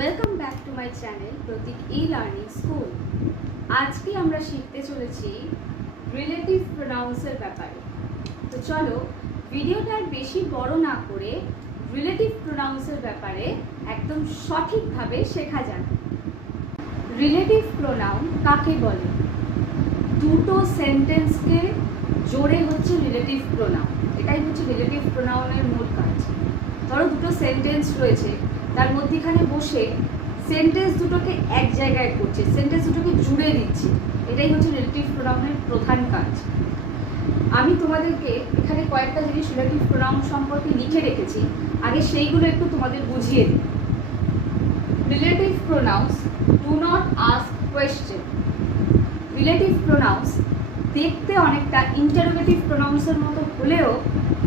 Welcome back to my channel Pratik e learning school. আজকে আমরা শিখতে চলেছি রিলেটিভ প্রোনাউন্সের ব্যাপারে। তো চলো ভিডিওটা আর বেশি বড় না করে রিলেটিভ প্রোনাউন্সের ব্যাপারে একদম সঠিকভাবে শেখা যাক। রিলেটিভ প্রোনাউন কাকে বলে? দুটো সেন্টেন্সকে জোড়ে হচ্ছে রিলেটিভ প্রোনাউন। এটাই হচ্ছে রিলেটিভ প্রোনাউনের মূল কাজ। ধরো দুটো সেন্টেন্স রয়েছে, তার মধ্যেখানে বসে সেন্টেন্স দুটোকে এক জায়গায় করছে, সেন্টেন্স দুটোকে জুড়ে দিচ্ছে। এটাই হচ্ছে রিলেটিভ প্রোনাউনের প্রধান কাজ। আমি তোমাদেরকে এখানে কয়েকটা জিনিস রিলেটিভ প্রোনাউন সম্পর্কে লিখে রেখেছি, আগে সেইগুলো একটু তোমাদের বুঝিয়ে দিই। Relative pronouns do not ask question. Relative pronouns দেখতে অনেকটা ইন্টারোগেটিভ প্রোনাউন্সের মতো হলেও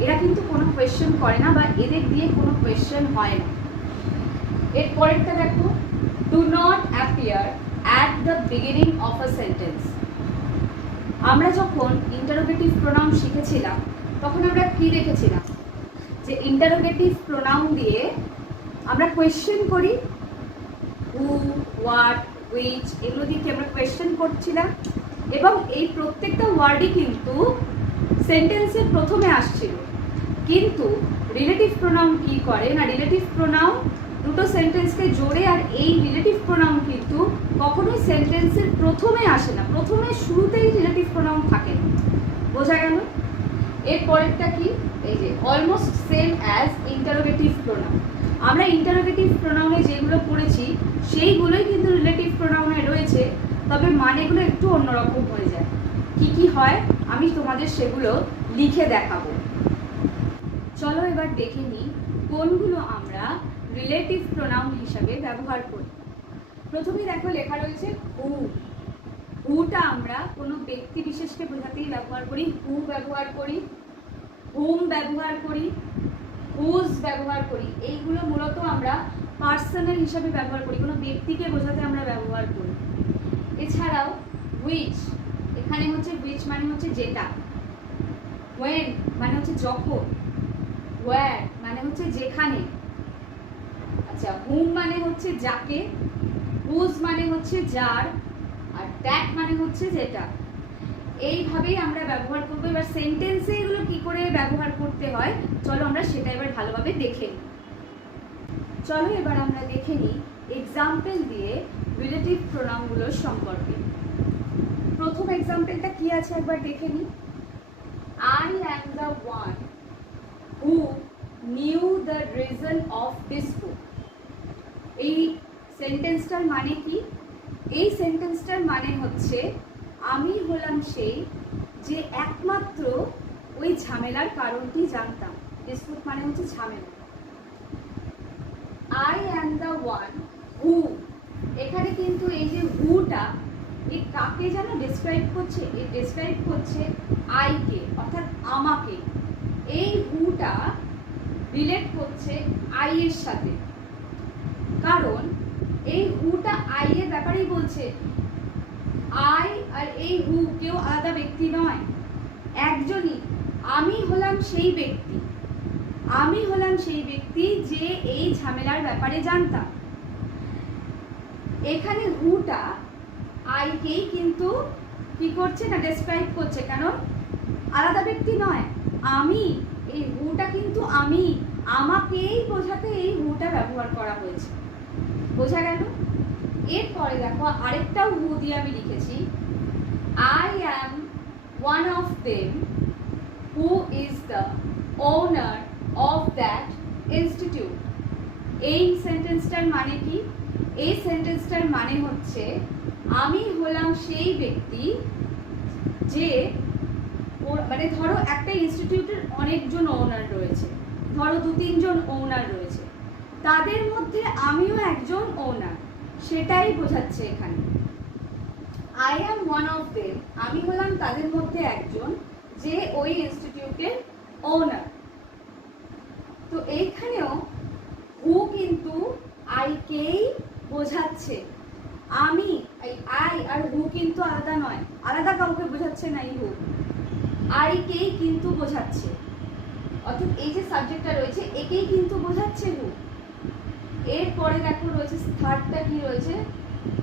এরা কিন্তু কোনো কোয়েশ্চেন করে না বা এদের দিয়ে কোনো কোয়েশ্চেন হয় না। এর পরেরটা দেখো, do not appear at the beginning of a sentence. আমরা যখন ইন্টারোগেটিভ প্রোনাউন শিখেছিলাম তখন আমরা কি দেখেছিলাম, যে ইন্টারোগেটিভ প্রোনাউন দিয়ে আমরা কোয়েশ্চেন করি, হু, হোয়াট, হুইচ, এগুলো দিয়ে আমরা কোয়েশ্চেন করছিলাম এবং এই প্রত্যেকটা ওয়ার্ডই কিন্তু সেন্টেন্সের প্রথমে আসছিল। কিন্তু রিলেটিভ প্রোনাউন কি করে না, রিলেটিভ প্রোনাউন দুটো সেন্টেন্সকে জোড়ে, আর এই রিলেটিভ প্রোনাউন কিন্তু কখনোই সেন্টেন্সের প্রথমে আসে না, প্রথমে শুরুতেই রিলেটিভ প্রোনাউন থাকে না। বোঝা গেল? এর পরেরটা কি, এই যে almost same as interrogative pronoun. আমরা ইন্টারোগেটিভ প্রোনাউনে যেগুলো পড়েছি সেইগুলোই কিন্তু রিলেটিভ প্রোনাউনে রয়েছে, তবে মানেগুলো একটু অন্যরকম হয়ে যায়। কি কি হয় আমি তোমাদের সেগুলো লিখে দেখাবো। চলো এবার দেখে নিই কোনগুলো আমরা রিলেটিভ প্রোনাউন হিসাবে ব্যবহার করি। প্রথমেই দেখো লেখা রয়েছে হু। হুটা আমরা কোনো ব্যক্তি বিশেষকে বোঝাতেই ব্যবহার করি। হু ব্যবহার করি, হুম ব্যবহার করি, হুজ ব্যবহার করি। এইগুলো মূলত আমরা পার্সনের হিসাবে ব্যবহার করি, কোনো ব্যক্তিকে বোঝাতে আমরা ব্যবহার করি। এছাড়াও হুইচ, এখানে হচ্ছে হুইচ মানে হচ্ছে যেটা। ওয়েন মানে হচ্ছে যখন। ওয়্যার মানে হচ্ছে যেখানে। আচ্ছা, হুম মানে হচ্ছে যাকে, হুজ মানে হচ্ছে যার, আর দ্যাট মানে হচ্ছে যেটা। এইভাবেই আমরা ব্যবহার করবো। এবার সেন্টেন্সে এগুলো কি করে ব্যবহার করতে হয় চলো আমরা সেটা এবার ভালোভাবে দেখে নিই। চলো এবার আমরা দেখে নিই এক্সাম্পল দিয়ে রিলেটিভ প্রোনাউনগুলোর সম্পর্কে। প্রথম এক্সাম্পলটা কি আছে একবার দেখে নিই। I am the one who knew the reason of this book. এই সেন্টেন্সটার মানে কি? এই সেন্টেন্সটার মানে হচ্ছে আমি হলাম সেই যে একমাত্র ওই ঝামেলার কারণটি জানতাম। ডিসপুট মানে হচ্ছে ঝামেলা। I am the one who, এখানে কিন্তু এই যে হুটা এই কাকে যেন ডেসক্রাইব করছে, এই ডেসক্রাইব করছে আইকে, অর্থাৎ আমাকে। এই হুটা রিলেট করছে আই এর সাথে, কারণ এই হুটা আই এর ব্যাপারেই বলছে। আই আর এই হু কেউ আলাদা ব্যক্তি নয়, একজনই। আমি হলাম সেই ব্যক্তি, আমি হলাম সেই ব্যক্তি যে এই ঝামেলার ব্যাপারে জানতাম। এখানে হুটা আইকেই কিন্তু কি করছে না, ডেসক্রাইব করছে, কারণ আলাদা ব্যক্তি নয়, আমি। এই হুটা কিন্তু আমি, আমাকেই বোঝাতে এই হুটা ব্যবহার করা হয়েছে। বোঝা গেল? এরপরে দেখো আরেকটাও হু দিয়ে আমি লিখেছি, I am one of them who is the owner of that institute. এই সেন্টেন্সটার মানে কি? এই সেন্টেন্সটার মানে হচ্ছে আমি হলাম সেই ব্যক্তি যে, মানে ধরো একটা ইনস্টিটিউটের অনেকজন ওনার রয়েছে, ধরো 2-3 জন ওনার রয়েছে, তাদের মধ্যে আমিও একজন ওনার, সেটাই বোঝাচ্ছে এখানে। I am one of them, আমি হলাম তাদের মধ্যে একজন যে ওই ইনস্টিটিউটের ওনার। তো এইখানেও হু কিন্তু আইকেই বোঝাচ্ছে। আমি, আই আর হু কিন্তু আলাদা নয়, আলাদা কাউকে বোঝাচ্ছে না। এই হু আইকেই কিন্তু বোঝাচ্ছে, অর্থাৎ এই যে সাবজেক্টটা রয়েছে একেই কিন্তু বোঝাচ্ছে হু। এরপরে দেখো রয়েছে থার্ডটা কি রয়েছে,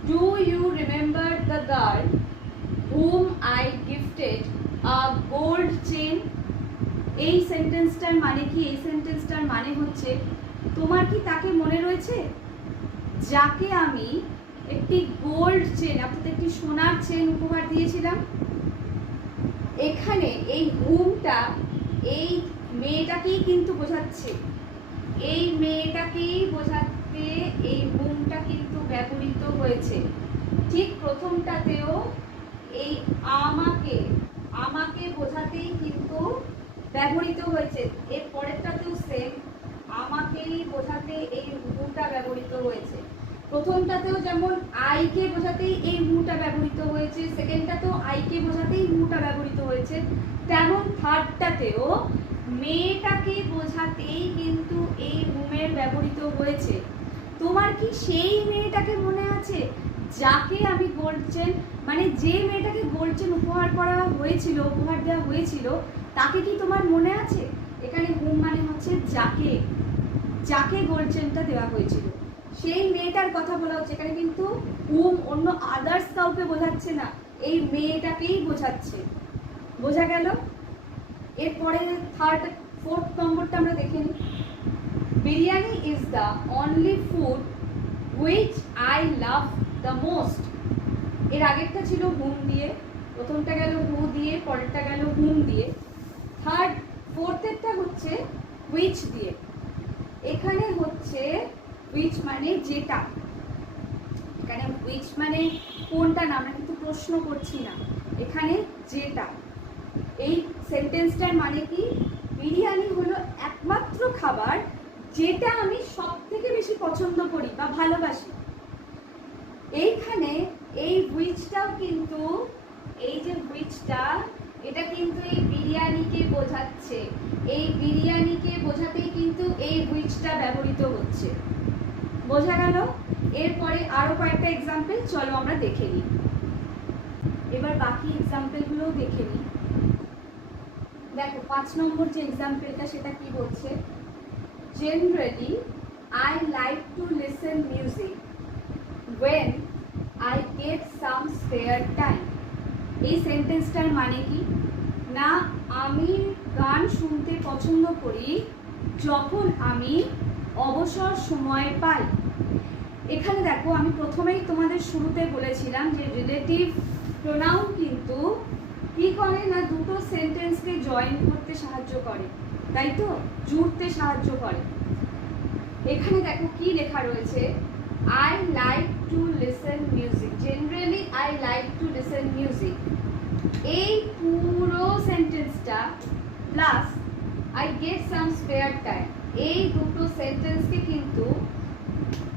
do you remember the girl whom I gifted a gold chain. এই সেন্টেন্সটার মানে কি? এই সেন্টেন্সটার মানে হচ্ছে তোমার কি তাকে মনে রয়েছে যাকে আমি একটি গোল্ড চেন অর্থাৎ একটি সোনার চেন উপহার দিয়েছিলাম। এখানে এই হুমটা এই মেয়েটাকেই কিন্তু বোঝাচ্ছে, এই মেয়েটাকেই বোঝাতে এই হুমটা কিন্তু ব্যবহৃত হয়েছে। ঠিক প্রথমটাতেও এই আমাকে আমাকে বোঝাতেই কিন্তু ব্যবহৃত হয়েছে, এর পরেরটাতেও সেম আমাকেই বোঝাতে এই হুটা ব্যবহৃত হয়েছে। প্রথমটাতেও যেমন আইকে বোঝাতেই এই হুটা ব্যবহৃত হয়েছে, সেকেন্ডটাতেও আইকে বোঝাতেই হুটা ব্যবহৃত হয়েছে, তেমন থার্ডটাতেও মেয়েটাকে বোঝাতেই কিন্তু এই হুমের ব্যবহৃত হয়েছে। তোমার কি সেই মেয়েটাকে মনে আছে যাকে আমি গোল্ড চেন, মানে যে মেয়েটাকে গোল্ড চেন উপহার করা হয়েছিল, উপহার দেওয়া হয়েছিল, তাকে কি তোমার মনে আছে? এখানে হুম মানে হচ্ছে যাকে, যাকে গোল্ড চেনটা দেওয়া হয়েছিল সেই মেয়েটার কথা বলা হচ্ছে। এখানে কিন্তু হুম অন্য আদার্স কাউকে বোঝাচ্ছে না, এই মেয়েটাকেই বোঝাচ্ছে। বোঝা গেল? এরপরে ফোর্থ নম্বরটা আমরা দেখে নিই। Biryani is the only food which I love the most. এর আগেরটা ছিল হুম দিয়ে, প্রথমটা গেল হু দিয়ে, পরেরটা গেল হুম দিয়ে, ফোর্থেরটা হচ্ছে হুইচ দিয়ে। এখানে হচ্ছে হুইচ মানে যেটা, এখানে হুইচ মানে কোনটা না, আমরা কিন্তু প্রশ্ন করছি না, এখানে যেটা। এই সেন্টেন্সটার মানে কি? বিরিয়ানি হলো একমাত্র খাবার যেটা আমি সব থেকে বেশি পছন্দ করি বা ভালোবাসি। এইখানে এই হুইচটাও কিন্তু, এই যে হুইচটা, এটা কিন্তু এই বিরিয়ানিকে বোঝাচ্ছে, এই বিরিয়ানিকে বোঝাতেই কিন্তু এই হুইচটা ব্যবহৃত হচ্ছে। বোঝা গেল? এরপরে আরো কয়েকটা এক্সাম্পল চলো আমরা দেখে নিই। এবার বাকি এক্সাম্পলগুলোও দেখে নিই। দেখো 5 নম্বর যে এক্সাম্পলটা সেটা কি বলছে, generally I like to listen music when I get some spare time। এই সেন্টেন্সটার মানে কি না, আমি গান শুনতে পছন্দ করি যখন আমি অবসর সময় পাই। এখানে দেখো আমি প্রথমেই তোমাদের শুরুতে বলেছিলাম যে রিলেটিভ প্রোনাউন কিন্তু কি করে না, দুটো সেন্টেন্সকে জয়েন করতে সাহায্য করে, তাই তো, জুড়তে সাহায্য করে। এখানে দেখো কি লেখা রয়েছে, I like to listen music, generally I like to listen music। এই পুরো সেন্টেন্সটা plus I get some spare time, এই দুটো সেন্টেন্সকে কিন্তু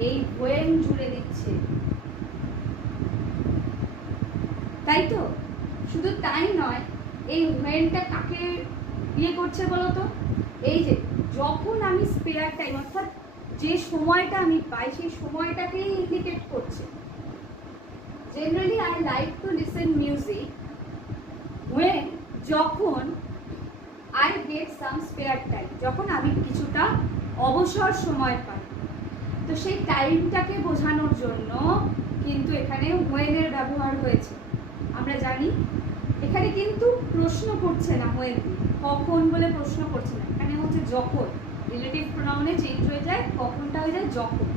এই when জুড়ে দিচ্ছে, তাই তো। শুধু তাই নয়, এই whenটা কাকে দিয়ে করছে বলো তো? এই যে যখন আমি স্পেয়ার টাইম অর্থাৎ যে সময়টা আমি পাই সেই সময়টাকেই ইন্ডিকেট করছে। Generally I like to listen music when, যখন I get some spare time, যখন আমি কিছুটা অবসর সময় পাই। তো সেই টাইমটাকে বোঝানোর জন্য কিন্তু এখানে when এর ব্যবহার হয়েছে। আমরা জানি এখানে কিন্তু প্রশ্ন করছে না, when কখন বলে প্রশ্ন করছে না, এখানে হচ্ছে যখন, রিলেটিভ প্রোনাউনে চেঞ্জ হয়ে যায়, কখনটা হয়ে যায় যখন।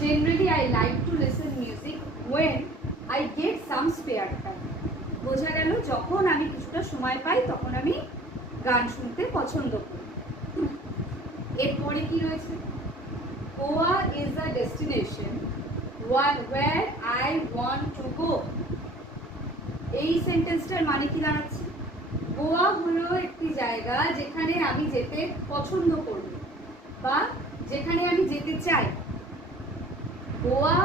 Generally I like to listen music when I get some spare time। বোঝা গেল? যখন আমি কিছুটা সময় পাই তখন আমি গান শুনতে পছন্দ করি। এরপরে কি রয়েছে, Goa is a destination where I want to go। এই সেন্টেন্সটার মানে কি দাঁড়াচ্ছে, গোয়া হলো একটি জায়গা যেখানে আমি যেতে পছন্দ করব বা যেখানে আমি যেতে চাই। গোয়া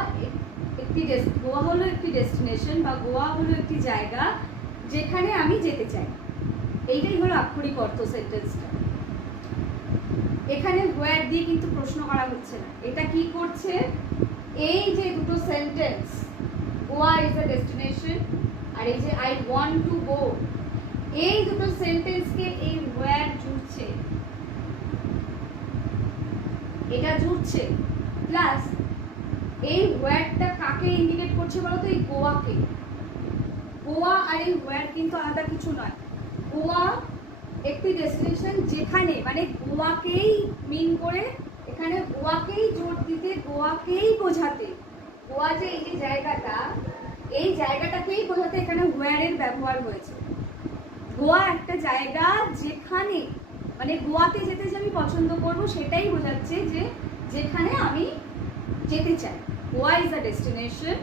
হলো একটি ডেস্টিনেশন বা গোয়া হলো একটি জায়গা যেখানে আমি যেতে চাই। এইটাই হলো আক্ষরিক অর্থ সেন্টেন্সটা। এখানে হোয়ার দিয়ে কিন্তু প্রশ্ন করা হচ্ছে না, এটা কি করছে, এই যে দুটো sentence, Goa is a destination আর এই যে আই ওয়ান্ট টু গো, এই দুটো সেন্টেন্সকে এই হোয়ার জুড়ছে। এটা জুড়ছে, প্লাস এই ওয়ার্ডটা কাকে ইন্ডিকেট করছে বলতো? এই গোয়াকে। গোয়া আর এই ওয়ার্ড কিন্তু আলাদা কিছু নয়। গোয়া একটি ডেস্টিনেশন যেখানে, মানে গোয়াকেই মিন করে, এখানে গোয়াকেই জোর দিতে, গোয়াকেই বোঝাতে, গোয়া যে এই যে জায়গাটা, এই জায়গাটাকেই বোঝাতে এখানে ওয়্যারের ব্যবহার হয়েছে। গোয়া একটা জায়গা যেখানে, মানে গোয়াতে যেতে যে আমি পছন্দ করবো সেটাই বোঝাচ্ছে, যে যেখানে আমি যেতে চাই। Goa is a destination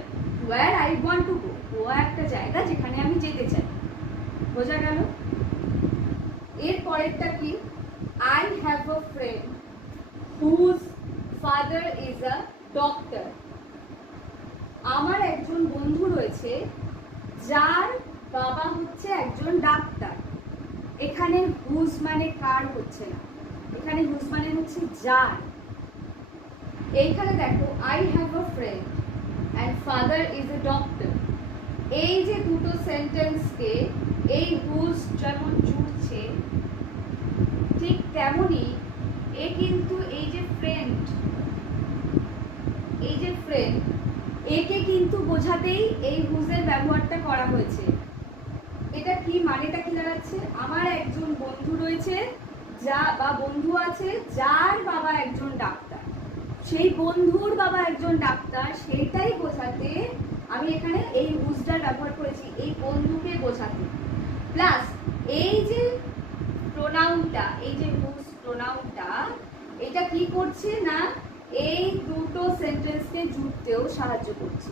where I want to go. Goa একটা জায়গা যেখানে আমি যেতে চাই। বোঝা গেল? এর পরেরটা কি? I have a friend whose father is a doctor. আমার একজন বন্ধু রয়েছে যার বাবা হচ্ছে একজন ডাক্তার। এখানে হুজ মানে কার হচ্ছে না, এখানে হুজ মানে হচ্ছে যার। এইখানে দেখো I have a friend and father is a doctor. এই যে দুটো সেন্টেন্সকে এই হুজ যেমন জুড়ছে, ঠিক তেমনি এ কিন্তু এই যে ফ্রেন্ড, এই যে ফ্রেন্ড, একে কিন্তু বোঝাতেই এই হুজের ব্যবহারটা করা হয়েছে। এটা কি মানেটা কি দাঁড়াচ্ছে? আমার একজন বন্ধু রয়েছে যা, বা বন্ধু আছে যার বাবা একজন ডাক্তার। সেই বন্ধুর বাবা একজন ডাক্তার, সেইটাই বোঝাতে আমি এখানে এই হুজটা ব্যবহার করেছি, এই বন্ধুকে বোঝাতে। প্লাস এই যে প্রোনাউনটা, এই যে হুজ প্রোনাউনটা, এটা কি করছে না, এই দুটো সেন্টেন্সকে জুড়তেও সাহায্য করছে।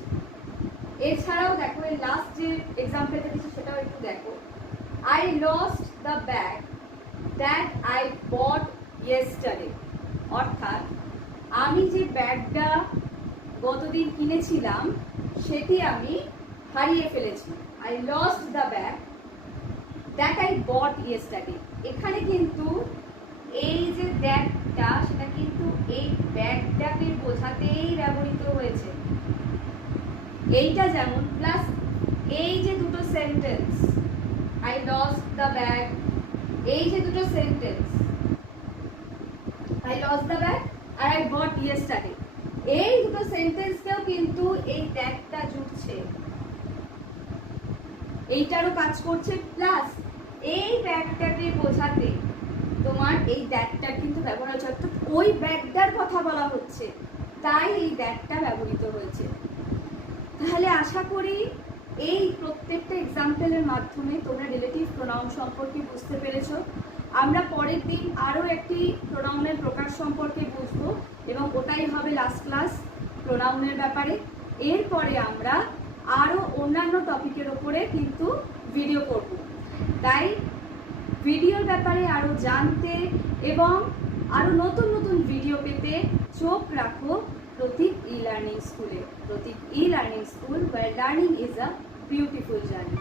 এছাড়াও দেখো এই লাস্ট যে এক্সাম্পলটা দিচ্ছি সেটাও একটু দেখো। I lost the bag that I bought yesterday. অর্থাৎ আমি যে ব্যাগটা গতদিন কিনেছিলাম সেটি আমি হারিয়ে ফেলেছি। I lost the bag that I bought yesterday. এখানে কিন্তু এই যে ব্যাগটা, সেটা কিন্তু এই ব্যাগটাকে বোঝাতেই ব্যবহৃত হয়েছে। এইটা যেমন, প্লাস এই যে দুটো sentence, I lost the bag, এই যে দুটো sentence, I lost the bag আর আই বট ইয়েস্টারডে, এই দুটো সেন্টেন্সকেও কিন্তু এই ব্যাগটা জুড়ছে, এইটারও কাজ করছে। প্লাস এই ব্যাগটাকে বোঝাতে তোমার এই ব্যাগটার কিন্তু ব্যবহার হচ্ছে, অর্থাৎ ওই ব্যাগটার কথা বলা হচ্ছে, তাই এই ব্যাগটা ব্যবহৃত হয়েছে। তাহলে আশা করি এই প্রত্যেকটা এক্সাম্পলের মাধ্যমে তোমরা রিলেটিভ প্রোনাউন সম্পর্কে বুঝতে পেরেছো। আমরা পরের দিন আরও একটি প্রোনাউনের প্রকার সম্পর্কে বুঝবো, এবং ওটাই হবে লাস্ট ক্লাস প্রোনাউনের ব্যাপারে। এরপরে আমরা আরও অন্যান্য টপিকের ওপরে কিন্তু ভিডিও করব। তাই ভিডিওর ব্যাপারে আরও জানতে এবং আরও নতুন নতুন ভিডিও পেতে চোখ রাখো প্রতীক ই লার্নিং স্কুলে। Prateek e learning school, where learning is a beautiful journey.